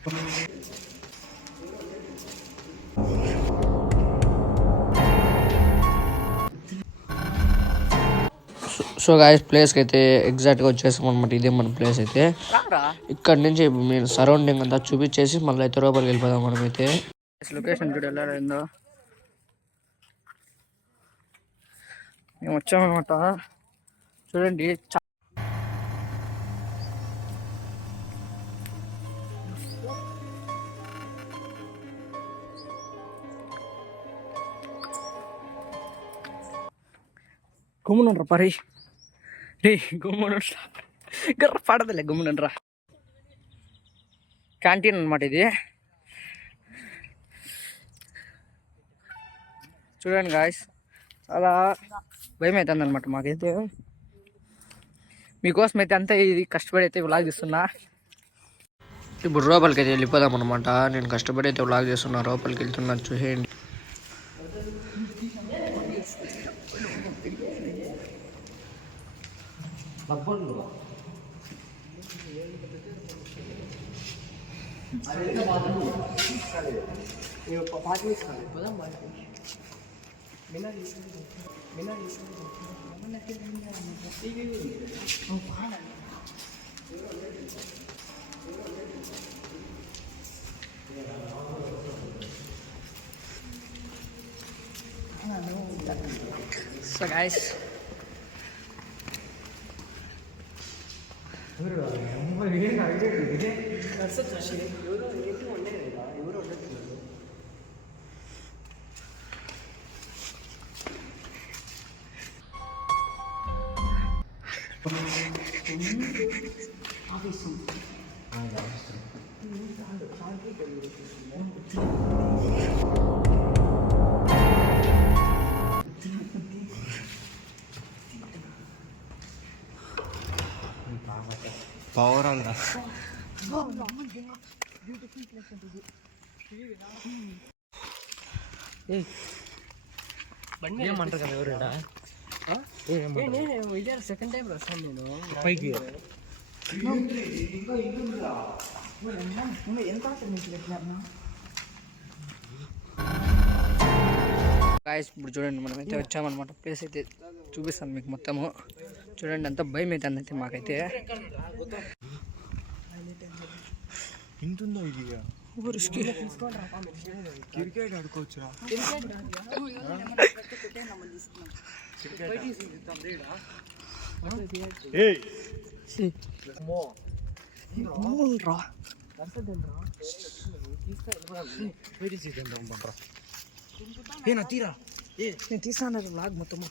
So guys ప్లేస్కి అయితే ఎగ్జాక్ట్గా వచ్చేసాం అనమాట. ఇదే మన ప్లేస్ అయితే. ఇక్కడ నుంచి మీరు సరౌండింగ్ అంతా చూపించేసి మళ్ళీ అయితే లోపలికి వెళ్ళిపోదాం మనమైతే. లొకేషన్ చూడ ఎలా అయిందో మేము వచ్చామన్నమాట. చూడండి గుమ్మునండ్రా పరి రే గుమ్మునండ్రా గర్ర పడదలే గుమ్మునండ్రా. క్యాంటీన్ అనమాట ఇది. చూడండి గాయస్ చాలా భయం అవుతుంది అనమాట మాకైతే. మీకోసం అయితే అంతా ఇది కష్టపడి అయితే వ్లాగ్ చేస్తున్నా. ఇప్పుడు లోపలికి అయితే వెళ్ళిపోదాం అనమాట. నేను కష్టపడి అయితే వ్లాగ్ చేస్తున్నా. లోపలికి వెళ్తున్నాను చూసేయండి. So guys, పవర్ అంట ఏమంటారు కదా ఎవరు సెకండ్ టైం వస్తాను నేను పైకి. గాయస్ ఇప్పుడు చూడండి మనం అయితే వచ్చామన్నమాట. ప్లేస్ అయితే చూపిస్తాను మీకు మొత్తము. చూడండి అంత భయం అయితే అన్నైతే మాకైతే. ఇంటుందో ఇది క్రికెట్ ఆడుకోవచ్చురా. తీరా నేను తీస్తాను బ్లాగ్ మొత్తము.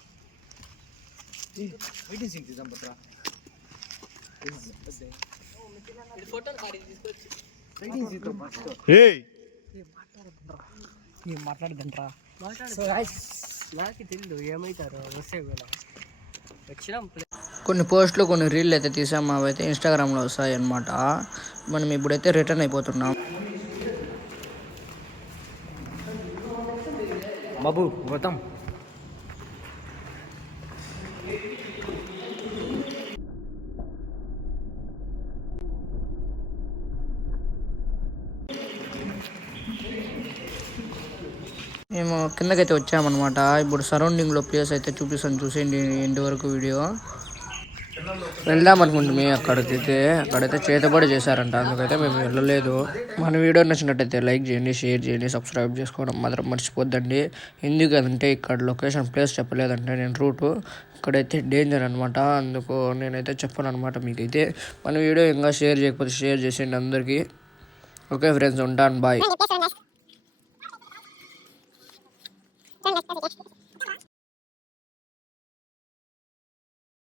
మాట్లాడదంట్రా. నాకు తెలియదు ఏమవుతారో వస్తే వచ్చినాం. కొన్ని పోస్టులు కొన్ని రీళ్ళు అయితే తీసాము. అవి అయితే ఇన్స్టాగ్రామ్లో వస్తాయి అన్నమాట. మనం ఇప్పుడైతే రిటర్న్ అయిపోతున్నాం. బాబు గౌతమ్ మేము కిందకైతే వచ్చామన్నమాట. ఇప్పుడు సరౌండింగ్లో ప్లేస్ అయితే చూపిస్తాను చూసేయండి ఎండ్ వరకు వీడియో. వెళ్దాం అనుకుంటుంది అక్కడైతే చేతబడి చేశారంట. అందుకైతే మేము వెళ్ళలేదు. మన వీడియో నచ్చినట్టయితే లైక్ చేయండి, షేర్ చేయండి, సబ్స్క్రైబ్ చేసుకోవడం మాత్రం మర్చిపోద్దండి. ఎందుకంటే ఇక్కడ లొకేషన్ ప్లేస్ చెప్పలేదంటే నేను రూటు ఇక్కడైతే డేంజర్ అనమాట. అందుకు నేనైతే చెప్పను అనమాట మీకైతే. మన వీడియో ఇంకా షేర్ చేయకపోతే షేర్ చేసేయండి అందరికీ. ఓకే ఫ్రెండ్స్, ఉంటాను, బాయ్.